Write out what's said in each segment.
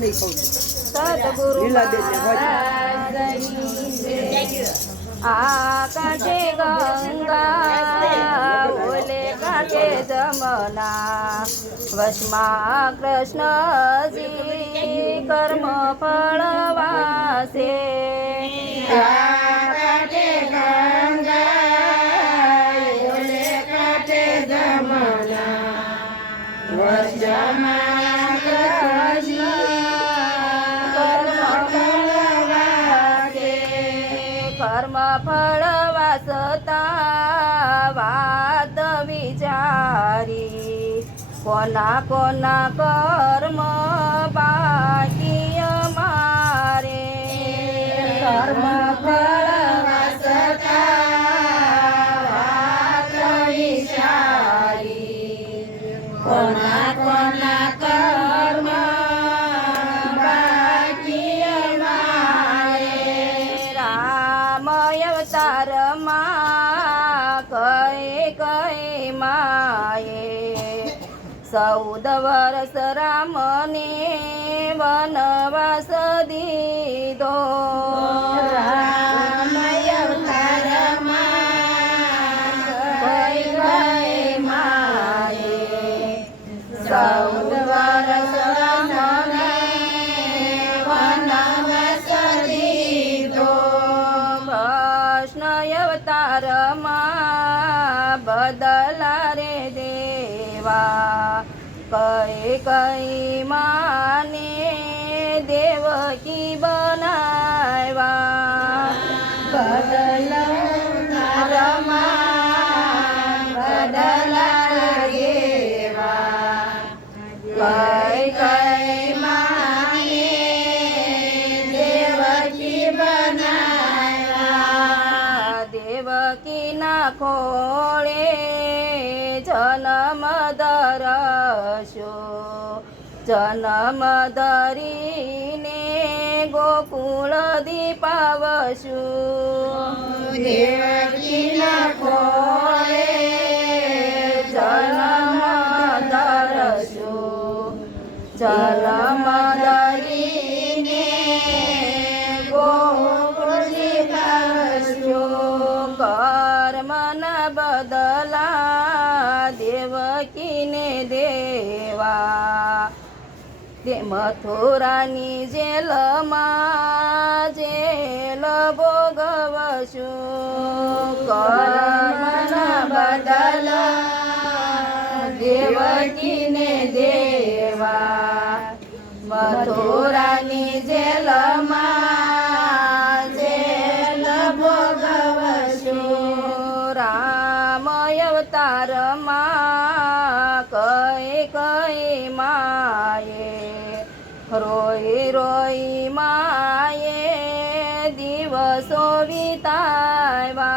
સદગુરુ આ કાંઠે ગંગા ઓલે કાંઠે જમના વશમાં કૃષ્ણજી કર્મ ફળ વાસે કાંઠે ગંગા ઓલે કાંઠે જમના વશમાં કર્મ ફળ વાસતા વાત વિચારી કોના કોના કર્મ બાકી અમારે કર્મ ફળ વાસતા વાત વિચારી કોના કોના કર્મ અવતારમાં કઈ માયે 14 વર્ષ રામને વનવાસ દીધો રામ અવતારમાં કઈ માયે 14 વર્ષ રામને વનવાસ દીધો અવતારમાં બદલા રે દેવા કઈ માને દેવકી બનાવ્યા બદલામાં બદલા રે દેવા કઈ માને દેવકી બનાવ્યા દેવકીના ખોળે જન્મ ધરશો જન્મ ધરીને ગોકુળ દીપાવશું દેવકીના ખોળે જન્મ ધરશો જન્મ ધરીને ગોકુળ દીપાવશું કર્મના બદલા દેવકીને દેવા તે મથુરાની જેલમાં જેલ ભોગવશું કર્મના બદલા દેવકીને દેવા મથુરાની જેલમાં જેલ ભોગવશું રામ અવતારમાં કઈ માયે રોઈ રોઈ માયે દિવસો વિતાવ્યા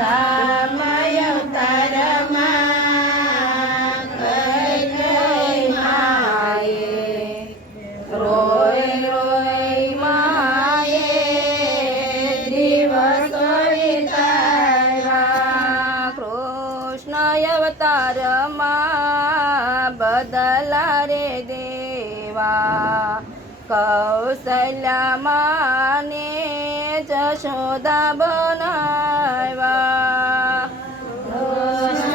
રામ અવતારમાં કઈ માયે રોઈ રોઈ માયે દિવસો વિતાવ્યા કૃષ્ણ અવતારમાં બદલા રે દેવા કૌશલ્યામાં ને જશોદા બનાવ્યા કૃષ્ણ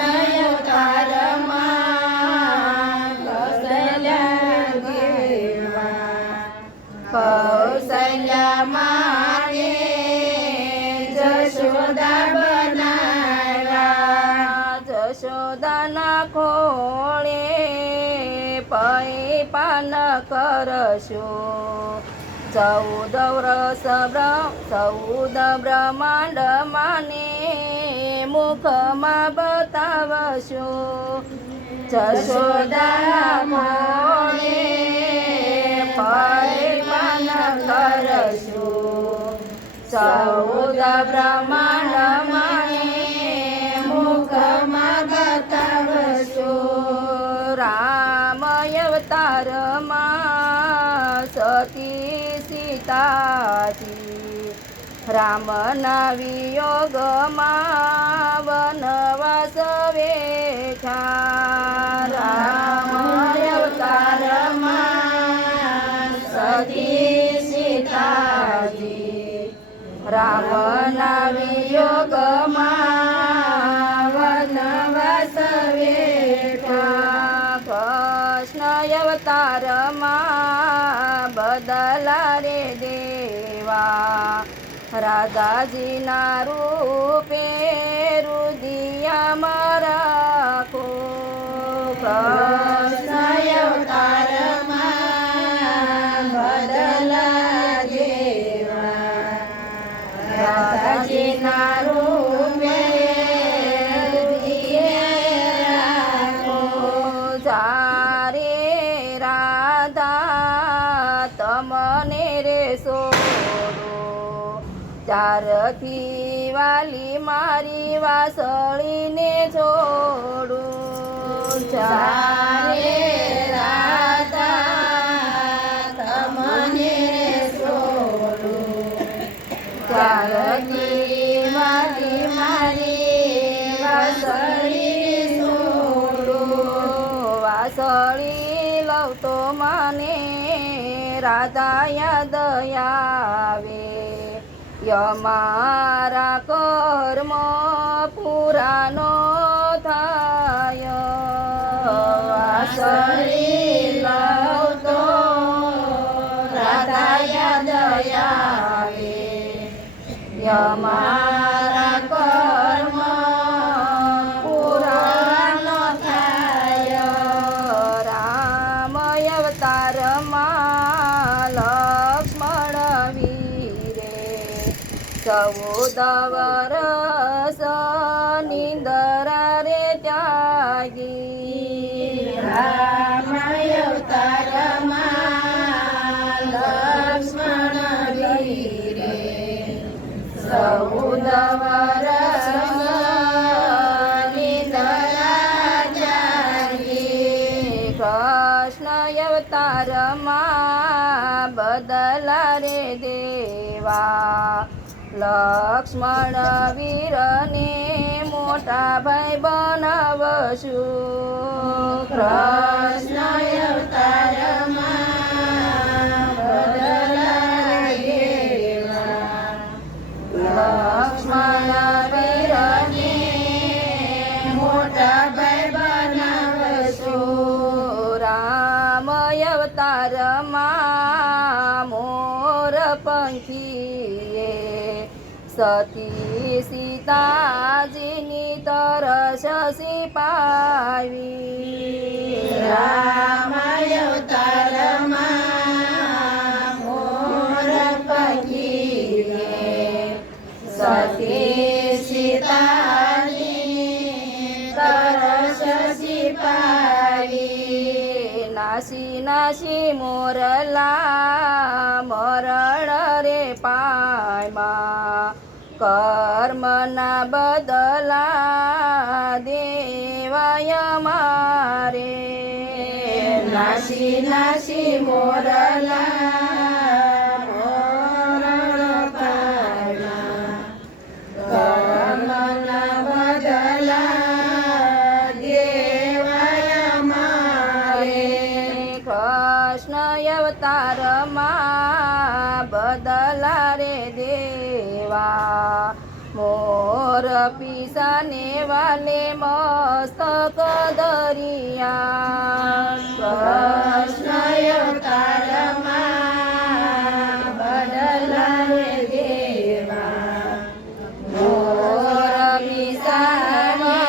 અવતારમાં કૌશલ્યા દેવા કૌશલ્યામાં ને જશોદા બનાવ્યા જશોદાના ખોળે પૈ પાન કરશો 14 બ્રહ્માંડ માને મુખમાં બતાવશો જશોદાના ખોળે પૈ પાન કરશો 14 બ્રહ્માંડ માને મુખમાં બતાવશો રામ અવતારમાં સતી સીતાજી રામના વિયોગમાં વનવાસ વેઠા રામ અવતારમાં રામના વિયોગમાં વનવાસ વેઠા કૃષ્ણ અવતારમાં બદલા રે દેવા રાધાજીના રૂપે રુદિયામાં રાખો કૃષ્ણ અવતારમાં બદલા દેવા રાધાજીના રૂપે રુદિયા ચારે રાધા તમને રે સોડો ચારથી વાલી મારી વાસળીને છોડું ચારે રાધા તમને છોડું ચારથી વાલી મારી વાસળીને છોડું વાસળી લઉં તો મને રાધા યાદ આવે યમારા કર્મ પુરાનો થાય વાસળી લઉં તો રાધા યાદ આવે યમારા કર્મ પુરાનો થાય રામ અવતારમાં લક્ષ્મણ ચૌદ વરસ નિંદરા રે ત્યાગી રામ અવતારમાં લક્ષ્મણ વીરે ચૌદ વરસ નિંદરા ત્યાગી કૃષ્ણ અવતારમાં બદલા રે દેવા લક્ષ્મણ વીરને મોટા ભાઈ બનાવશું કૃષ્ણ અવતારમાં બદલા દેવા લક્ષ્મણ વીરને મોટા ભાઈ બનાવશું રામ અવતારમાં મોર પંખીએ સતી સીતાજીની તરસ સિપાવી રામ અવતારમાં મોર પંખીએ સતી સીતાજીની તરસ સિપાવી નાસી નાસી મોરલા મરણ રે પાયમાં કર્મના બદલા દેવાય મારે નાસી નાસી મોરલા મરણ પાયમાં કર્મના બદલા દેવાય મારે કૃષ્ણ અવતારમાં બદલા રે દેવા મોર પીસાને વાલે મસ્તક દરિયા કૃષ્ણ અવતારમાં બદલા રે દેવા મોર પીસાને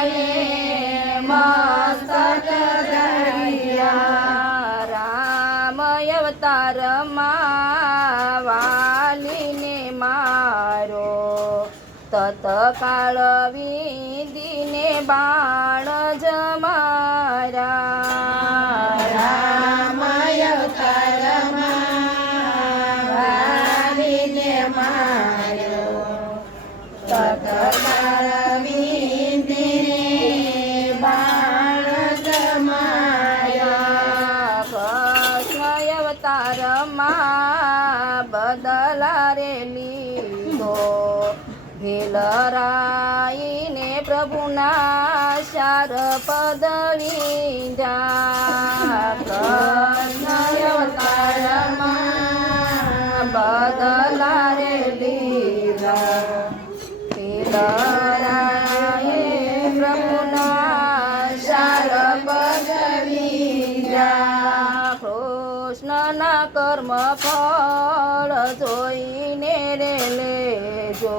મસ્તક દરિયા રામ અવતારમાં વાલીને મારો તત્કાળ વિધિને બાણ જમારા રામ અવતારમાં વાલીને મારો તત્કાળ વિધિને બાણ જમારા કૃષ્ણ અવતારમાં બદલા રે લીધો ભેલરાઈને પ્રભુના શાર પદ લીધા કૃષ્ણ અવતારમાં બદલા રે લીધા કૃષ્ણના કર્મ ફળ જોઈને રે લેજો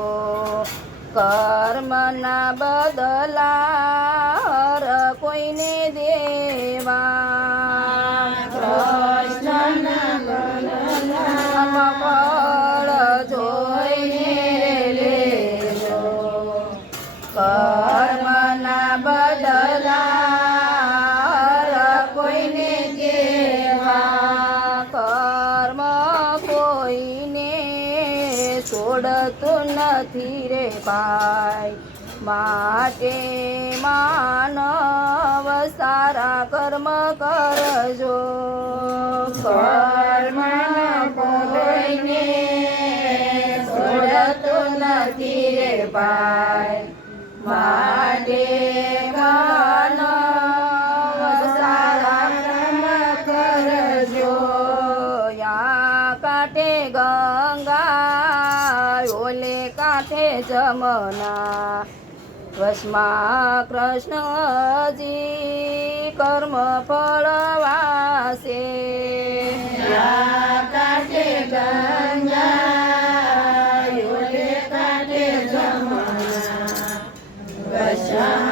કર્મના બદલા કોઈને દેવા કૃષ્ણના ફળ જોઈને રે લેજો કર્મના બદલા કોઈને દેવા કર્મ કોઈને છોડતું નથી રે ભાઈ માટે માનવ સારા કર્મ કરજો કર્મ કોઈને છોડતું નથી રે ભાઈ માટે માનવ સારા કર્મ કરજો યા કાંઠે ગંગા ઓલે કાંઠે જમના વશમાં કૃષ્ણજી કર્મ ફળ વાસે યા કાંઠે ગંગા ઓલે કાંઠે જમના વશમાં